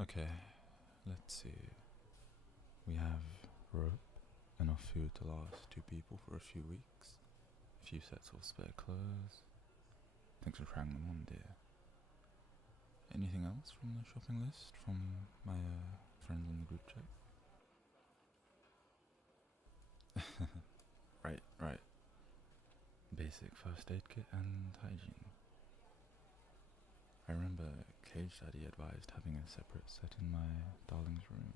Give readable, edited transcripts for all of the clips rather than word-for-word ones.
Okay, let's see. We have rope, enough food to last 2 people for a few weeks, a few sets of spare clothes. Thanks for trying them on, dear. Anything else from the shopping list from my friends on the group chat? Right. Basic first aid kit and hygiene. I remember Cage Daddy advised having a separate set in my darling's room.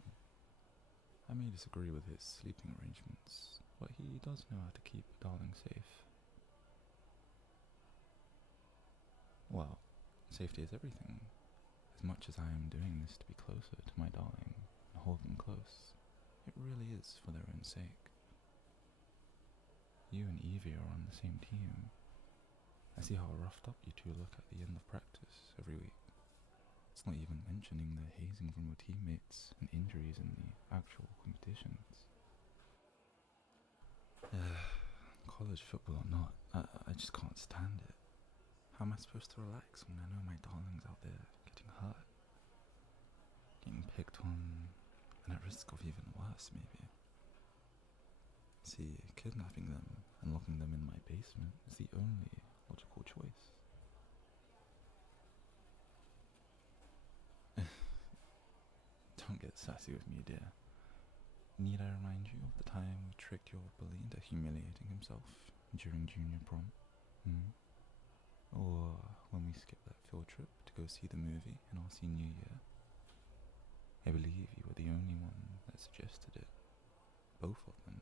I may disagree with his sleeping arrangements, but he does know how to keep darling safe. Well, safety is everything. As much as I am doing this to be closer to my darling and hold them close, it really is for their own sake. You and Evie are on the same team. I see how roughed up you two look at the end of practice every week. It's not even mentioning the hazing from your teammates and injuries in the actual competitions. College football or not, I just can't stand it. How am I supposed to relax when I know my darling's out there getting hurt? Getting picked on, and at risk of even worse, maybe. See, kidnapping them and locking them in my basement is the only logical choice. Don't get sassy with me, dear. Need I remind you of the time we tricked your bully into humiliating himself during junior prom? Or when we skipped that field trip to go see the movie in our senior year? I believe you were the only one that suggested it. Both of them.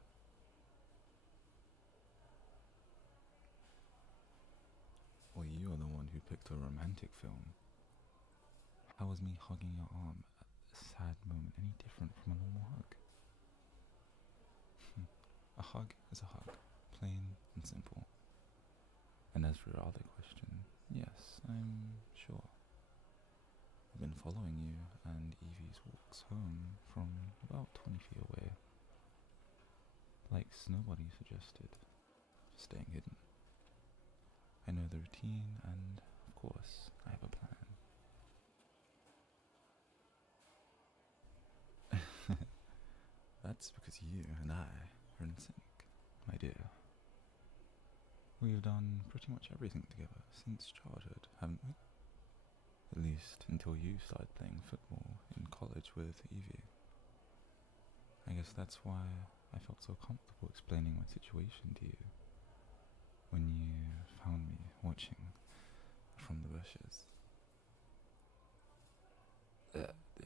Or you are the one who picked a romantic film. How was me hugging your arm at a sad moment any different from a normal hug? A hug is a hug, plain and simple. And as for your other question, yes, I'm sure. I've been following you and Evie's walks home from about 20 feet away. Like nobody suggested, staying hidden. I know the routine and, of course, I have a plan. That's because you and I are in sync, my dear. We've done pretty much everything together since childhood, haven't we? At least until you started playing football in college with Evie. I guess that's why I felt so comfortable explaining my situation to you when you found me watching from the bushes.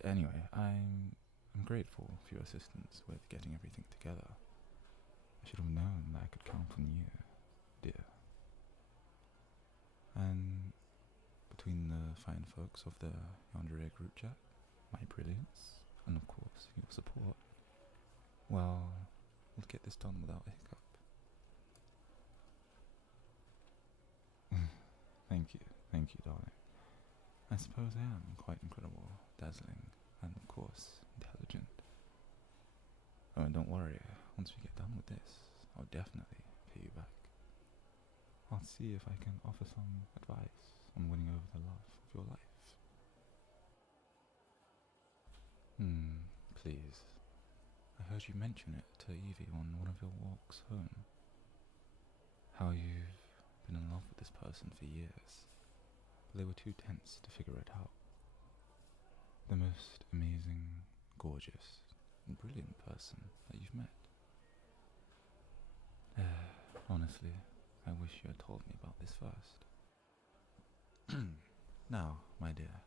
Anyway, I'm grateful for your assistance with getting everything together. I should have known that I could count on you, dear. And between the fine folks of the Yandere group chat, my brilliance, and of course your support, well, we'll get this done without a hiccup. Thank you, darling. I suppose I am quite incredible, dazzling, and of course, intelligent. Oh, and don't worry, once we get done with this, I'll definitely pay you back. I'll see if I can offer some advice on winning over the love of your life. Please. I heard you mention it to Evie on one of your walks home. How you've been in love with this person for years, but they were too tense to figure it out. The most amazing, gorgeous, and brilliant person that you've met. Honestly, I wish you had told me about this first. Now, my dear,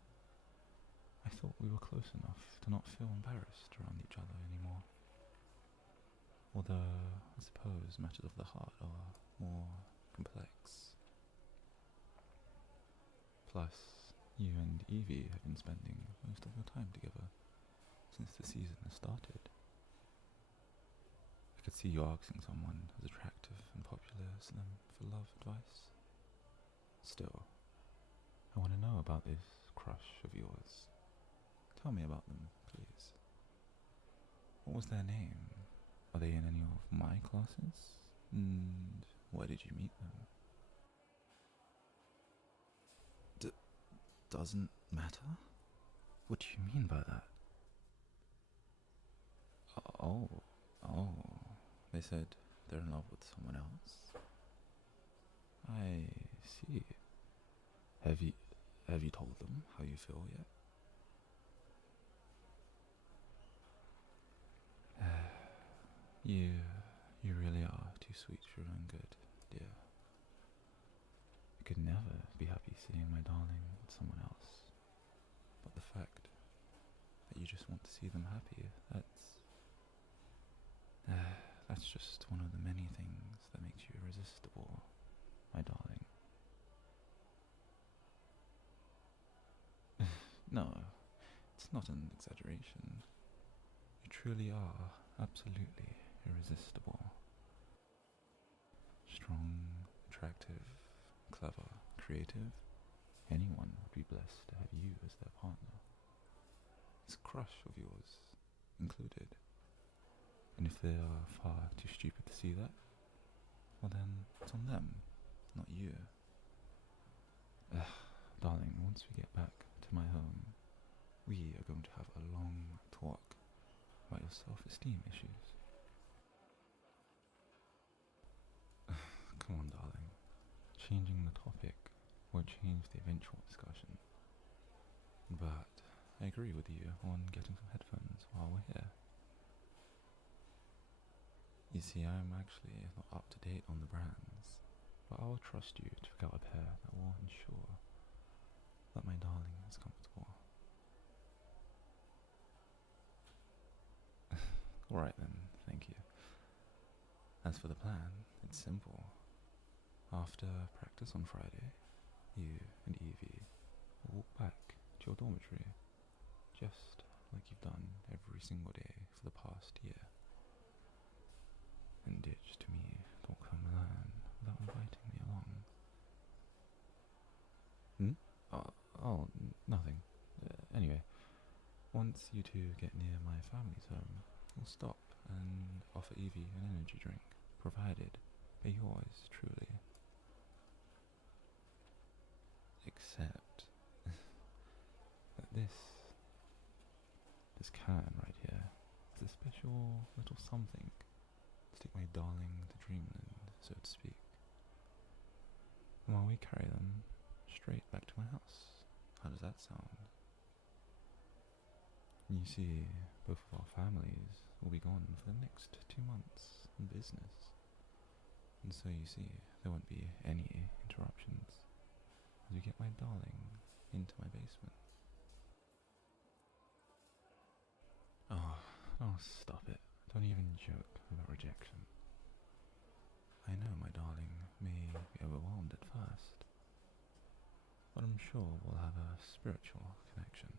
I thought we were close enough to not feel embarrassed around each other anymore. Although, I suppose matters of the heart are more complex. Plus, you and Evie have been spending most of your time together since the season has started. I could see you asking someone as attractive and popular as them for love advice. Still, I want to know about this crush of yours. Tell me about them, please. What was their name? Are they in any of my classes? And where did you meet them? Doesn't matter? What do you mean by that? Oh, oh. They said they're in love with someone else. I see. Have you have you told them how you feel yet? You really are too sweet for your own good, dear. I could never be happy seeing my darling with someone else. But the fact that you just want to see them happy, that's just one of the many things that makes you irresistible, my darling. No, it's not an exaggeration. You truly are absolutely irresistible. Strong, attractive, clever, creative. Anyone would be blessed to have you as their partner. This crush of yours included. And if they are far too stupid to see that, well then, it's on them, not you. Darling, once we get back to my home, we are going to have a long talk about your self-esteem issues. Come on, darling. Changing the topic won't change the eventual discussion. But I agree with you on getting some headphones while we're here. You see, I'm actually not up to date on the brands, but I'll trust you to pick out a pair that will ensure that my darling is comfortable. Alright then, thank you. As for the plan, it's simple. After practice on Friday, you and Evie will walk back to your dormitory, just like you've done every single day for the past year. And ditch to me talk home alone without inviting me along. Nothing. Anyway, once you two get near my family's home, we'll stop and offer Evie an energy drink, provided by yours truly. Except that this can right here is a special little something to take my darling to dreamland, so to speak. While we carry them straight back to my house. How does that sound? You see, both of our families will be gone for the next 2 months in business. And so you see, there won't be any interruptions as we get my darling into my basement. Oh, stop it. Don't even joke about rejection. I know my darling may be overwhelmed at first, but I'm sure we'll have a spiritual connection.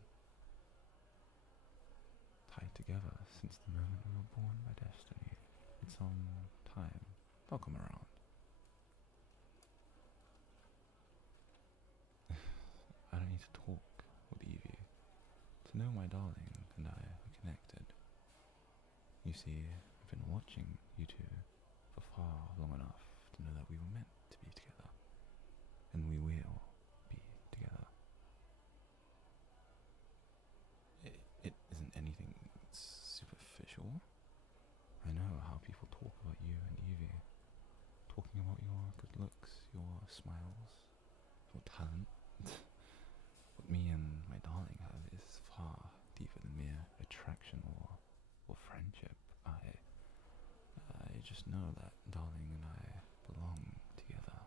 Tied together since the moment we were born by destiny. In some time, they'll come around. I don't need to talk with Evie to know my darling and I are connected. You see, I've been watching you two for far long enough to know that we were meant to be together, and we will be together. It isn't anything superficial. I know how people talk about you and Evie, talking about your good looks, your smiles, your talent. What me and my darling have is far deeper than mere attraction or friendship. I just know that darling and I belong together.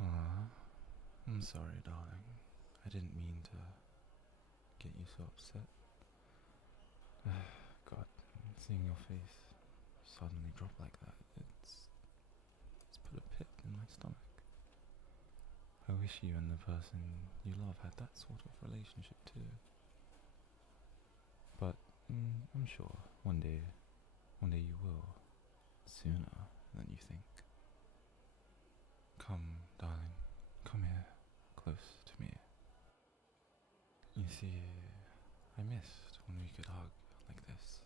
I'm sorry, darling. I didn't mean to get you so upset. God, seeing your face suddenly drop like that, it's put a pit in my stomach. I wish you and the person you love had that sort of relationship too. But I'm sure one day you will, sooner than you think. Come, darling, come here, close to me. You see, I missed when we could hug like this.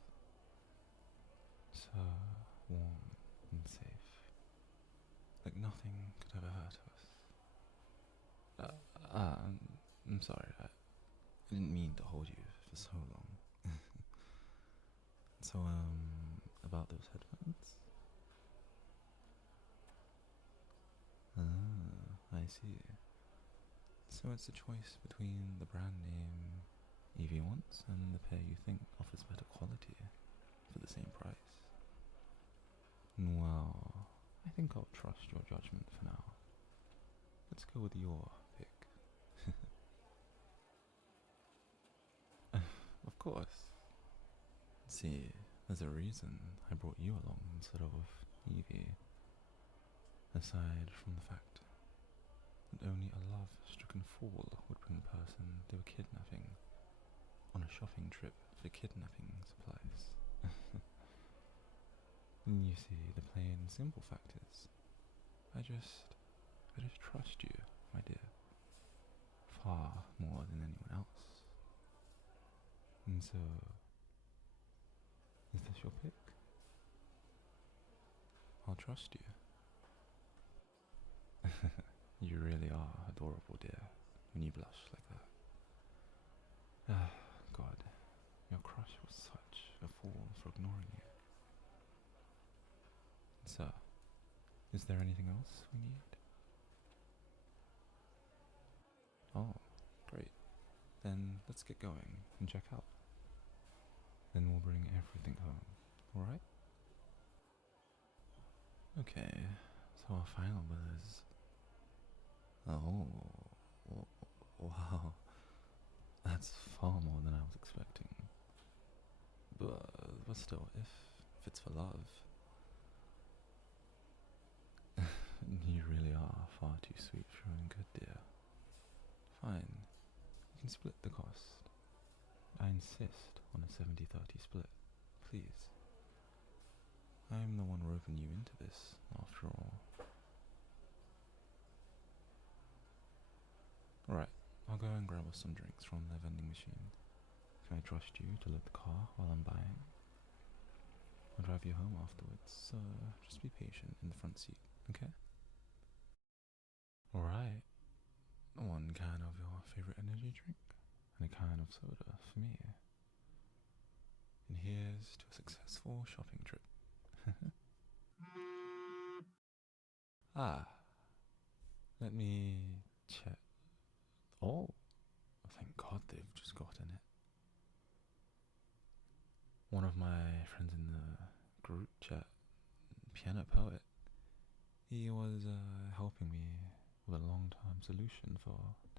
So warm and safe. Like nothing could ever hurt us. I'm sorry, wanting to hold you for so long. So, about those headphones? Ah, I see. So it's a choice between the brand name Evie wants and the pair you think offers better quality for the same price. Well, I think I'll trust your judgment for now. Let's go with your pick. Of course. See, there's a reason I brought you along instead of Evie. Aside from the fact that only a love-stricken fool would bring the person they were kidnapping on a shopping trip for kidnapping supplies. You see, the plain and simple fact is, I just trust you, my dear, far more than anyone else. And so, is this your pick? I'll trust you. You really are adorable, dear, when you blush like that. Ah, God, your crush was such a fool for ignoring you. So, is there anything else we need? Oh, great. Then let's get going and check out. Then we'll bring everything home, alright? Okay, so our final bill is... Oh, wow. That's far more than I was expecting. But still, if it's for love... You really are far too sweet for your own good, dear. Fine, you can split the cost. I insist on a 70-30 split, please. I'm the one roping you into this, after all. Alright, I'll go and grab us some drinks from the vending machine. Can I trust you to load the car while I'm buying? I'll drive you home afterwards, so just be patient in the front seat, okay? Alright, one can of your favourite energy drink, and a can of soda for me. And here's to a successful shopping trip. Ah, let me check. Oh, thank God they've just gotten it. One of my friends in the group chat, Piano Poet, he was helping me with a long-term solution for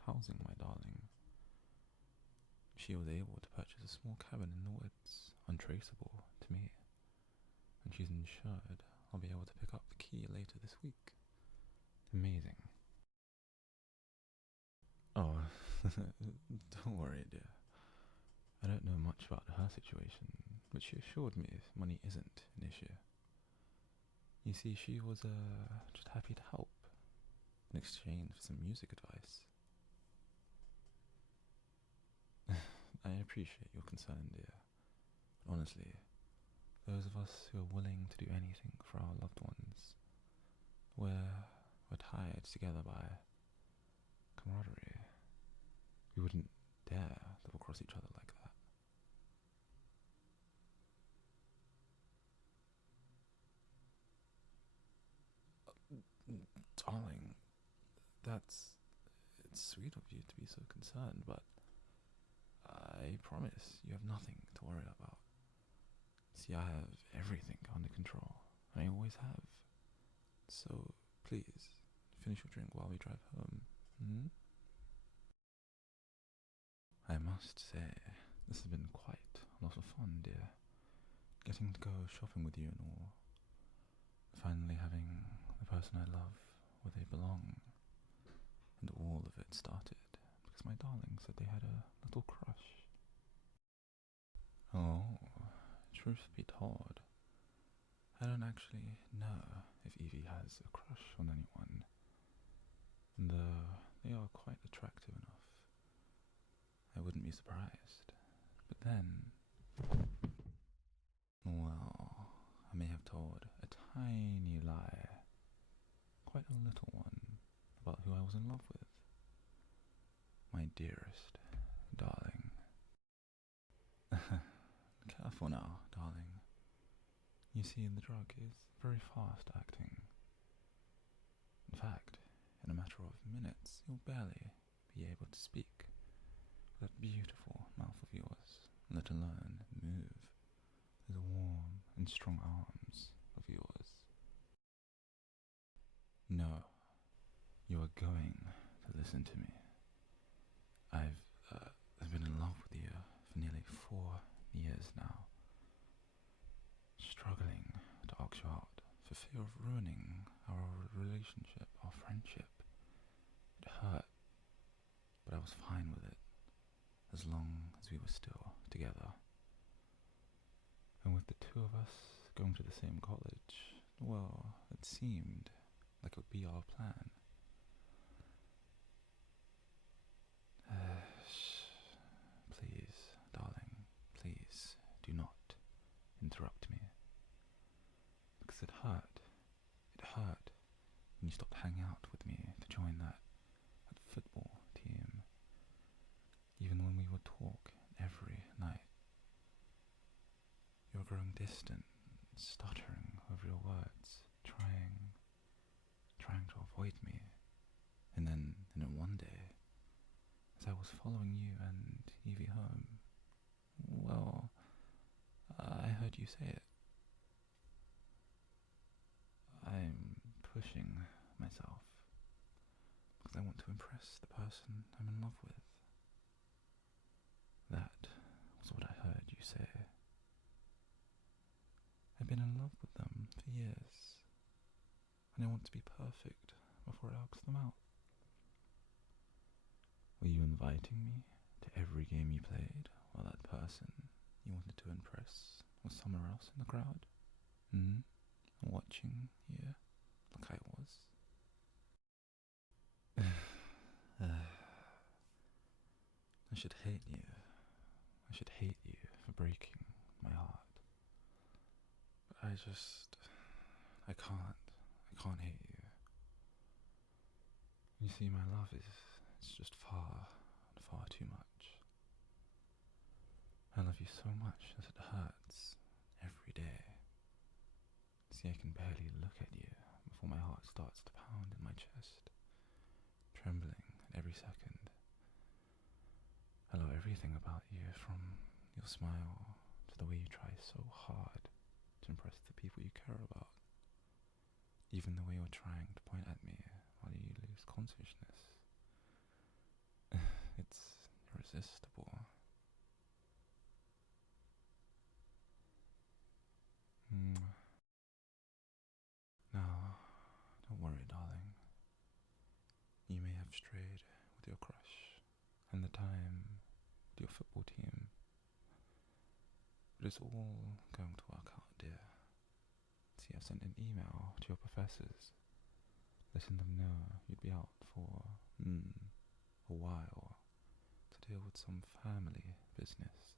housing my darling. She was able to purchase a small cabin in the woods, untraceable to me, and she's ensured I'll be able to pick up the key later this week. Amazing. Oh, don't worry, dear. I don't know much about her situation, but she assured me money isn't an issue. You see, she was just happy to help in exchange for some music advice. I appreciate your concern, dear. But honestly, those of us who are willing to do anything for our loved ones, we're tied together by camaraderie. We wouldn't dare double cross each other like that. Darling, it's sweet of you to be so concerned, but I promise you have nothing to worry about. See, I have everything under control. I always have. So, please, finish your drink while we drive home. Hmm? I must say, this has been quite a lot of fun, dear. Getting to go shopping with you and all. Finally having the person I love where they belong. And all of it started because my darling said they had a little crush. Oh, truth be told, I don't actually know if Evie has a crush on anyone, though they are quite attractive enough. I wouldn't be surprised. But then, well, I may have told a tiny lie, quite a little one, about who I was in love with. My dearest darling, careful now, darling. You see, the drug is very fast acting. In fact, in a matter of minutes, you'll barely be able to speak with that beautiful mouth of yours, let alone move those warm and strong arms of yours. No, you are going to listen to me. I've been in love with you for nearly 4 years now, struggling to ask you out for fear of ruining our relationship, our friendship. It hurt, but I was fine with it, as long as we were still together. And with the two of us going to the same college, well, it seemed like it would be our plan. Please, darling, please do not interrupt me. Because it hurt when you stopped hanging out with me to join that football team. Even when we would talk every night. You were growing distant, stuttering over your words, trying to avoid me. And then one day, as I was following you and Evie home, well, I heard you say it. I'm pushing myself because I want to impress the person I'm in love with. That was what I heard you say. I've been in love with them for years, and I want to be perfect before I ask them out. Were you inviting me to every game you played, while that person you wanted to impress was somewhere else in the crowd? Watching you like I was? I should hate you. I should hate you for breaking my heart. But I can't hate you. You see, my love it's just far too much. I love you so much that it hurts every day. See, I can barely look at you before my heart starts to pound in my chest, trembling at every second. I love everything about you, from your smile to the way you try so hard to impress the people you care about. Even the way you're trying to point at me while you lose consciousness. It's irresistible. Now, don't worry, darling. You may have strayed with your crush and the time with your football team, but it's all going to work out, dear. See, I've sent an email to your professors, letting them know you'd be out for a while to deal with some family business.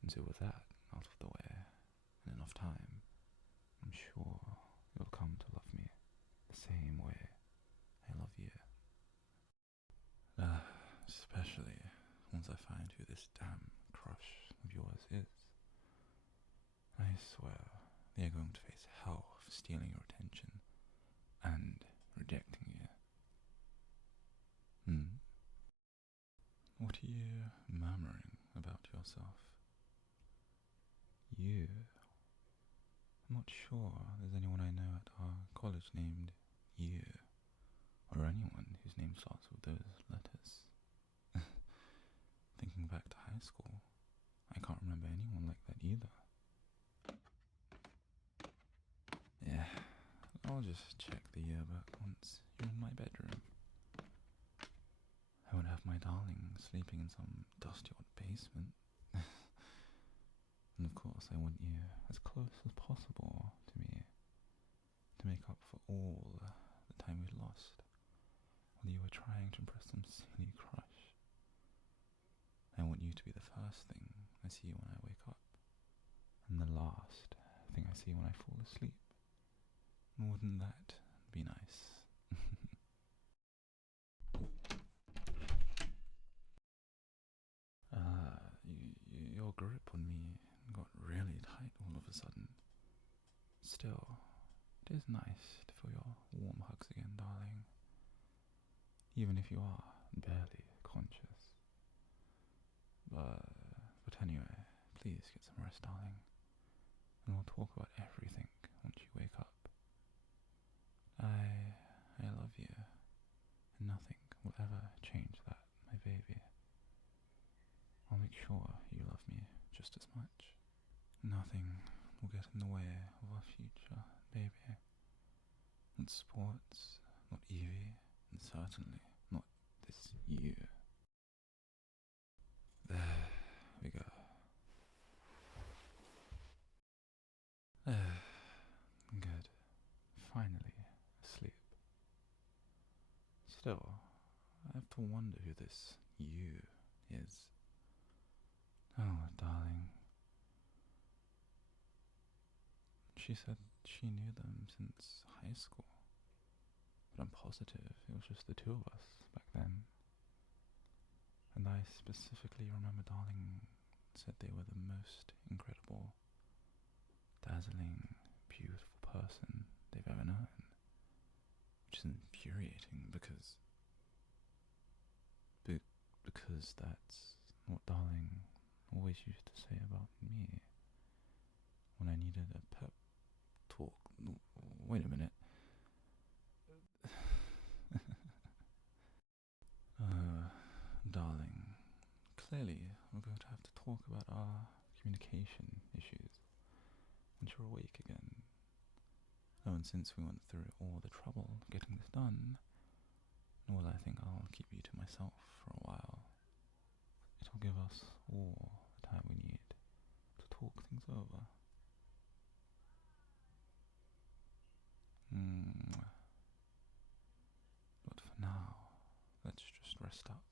And so with that out of the way, and enough time, I'm sure you'll come to love me the same way I love you. Especially once I find who this damn crush of yours is. I swear they are going to face hell for stealing your attention and rejecting you. What are you murmuring about yourself? You? I'm not sure there's anyone I know at our college named you, or anyone whose name starts with those letters. Thinking back to high school, I can't remember anyone like that either. Yeah, I'll just check the yearbook once you're in my bedroom. I won't have my darling sleeping in some dusty old basement. And of course I want you as close as possible to me, to make up for all the time we'd lost while you were trying to impress some silly crush. I want you to be the first thing I see when I wake up, and the last thing I see when I fall asleep. Wouldn't that be nice? You're your grip on me got really tight all of a sudden. Still, it is nice to feel your warm hugs again, darling. Even if you are barely conscious. But anyway, please get some rest, darling. And we'll talk about everything once you wake up. I love you, and nothing will ever change that, my baby. I'll make sure you love me just as much. Nothing will get in the way of our future, baby. Not sports, not Evie, and certainly not this you. There we go. Good. Finally asleep. Still, I have to wonder who this you is. Oh, darling. She said she knew them since high school, but I'm positive it was just the two of us back then. And I specifically remember darling said they were the most incredible, dazzling, beautiful person they've ever known, which is infuriating because that's what darling always used to say about me when I needed a pep talk. Wait a minute. Darling, clearly we're going to have to talk about our communication issues once you're awake again. Oh, and since we went through all the trouble of getting this done, well, I think I'll keep you to myself for a while. It'll give us all the time we need to talk things over. But for now, let's just rest up.